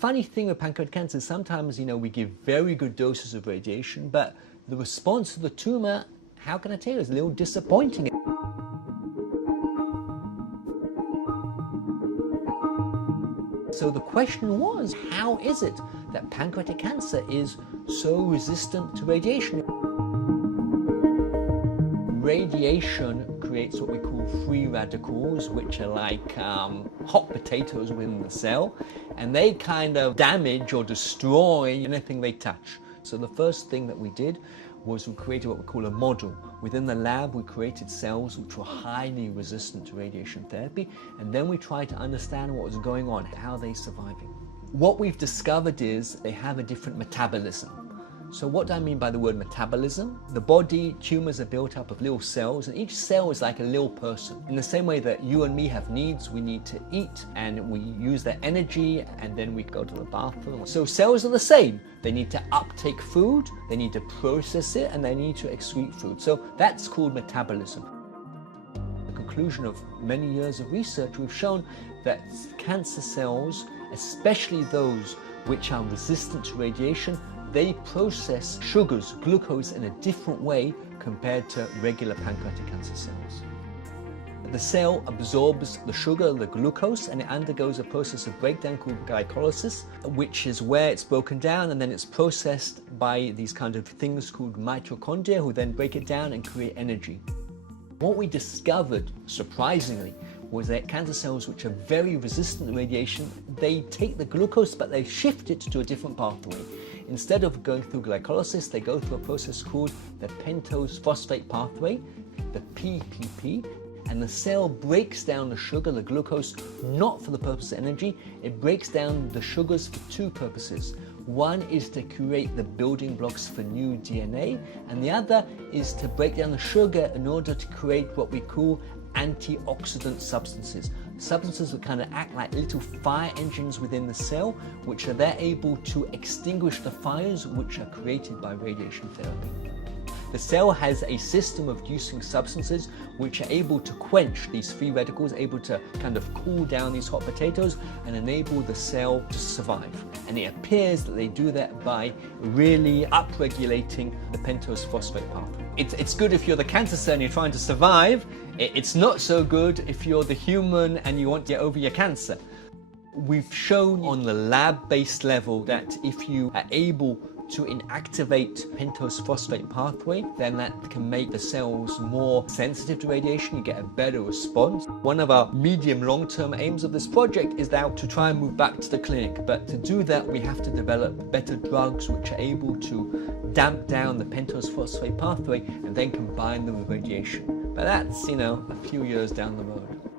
funny thing with pancreatic cancer is sometimes, we give very good doses of radiation, but the response to the tumor, how can I tell you, is a little disappointing. So the question was, how is it that pancreatic cancer is so resistant to radiation? Radiation creates what we call free radicals, which are like hot potatoes within the cell, and they kind of damage or destroy anything they touch. So the first thing that we did was we created what we call a model. Within the lab, we created cells which were highly resistant to radiation therapy, and then we tried to understand what was going on, how they're surviving. What we've discovered is they have a different metabolism. So what do I mean by the word metabolism? The body, tumors are built up of little cells, and each cell is like a little person. In the same way that you and me have needs, we need to eat, and we use their energy, and then we go to the bathroom. So cells are the same. They need to uptake food, they need to process it, and they need to excrete food. So that's called metabolism. The conclusion of many years of research, we've shown that cancer cells, especially those which are resistant to radiation, they process sugars, glucose, in a different way compared to regular pancreatic cancer cells. The cell absorbs the sugar, the glucose, and it undergoes a process of breakdown called glycolysis, which is where it's broken down and then it's processed by these kind of things called mitochondria, who then break it down and create energy. What we discovered, surprisingly, was that cancer cells which are very resistant to radiation, they take the glucose but they shift it to a different pathway. Instead of going through glycolysis, they go through a process called the pentose phosphate pathway, the PPP, and the cell breaks down the sugar, the glucose, not for the purpose of energy. It breaks down the sugars for two purposes. One is to create the building blocks for new DNA, and the other is to break down the sugar in order to create what we call antioxidant substances. Substances that kind of act like little fire engines within the cell, which are there able to extinguish the fires which are created by radiation therapy. The cell has a system of using substances which are able to quench these free radicals, able to kind of cool down these hot potatoes and enable the cell to survive. And it appears that they do that by really upregulating the pentose phosphate pathway. It's good if you're the cancer cell and you're trying to survive. It's not so good if you're the human and you want to get over your cancer. We've shown on the lab-based level that if you are able to inactivate pentose phosphate pathway, then that can make the cells more sensitive to radiation. You get a better response. One of our medium long-term aims of this project is now to try and move back to the clinic, but to do that we have to develop better drugs which are able to damp down the pentose phosphate pathway and then combine them with radiation. But that's, a few years down the road.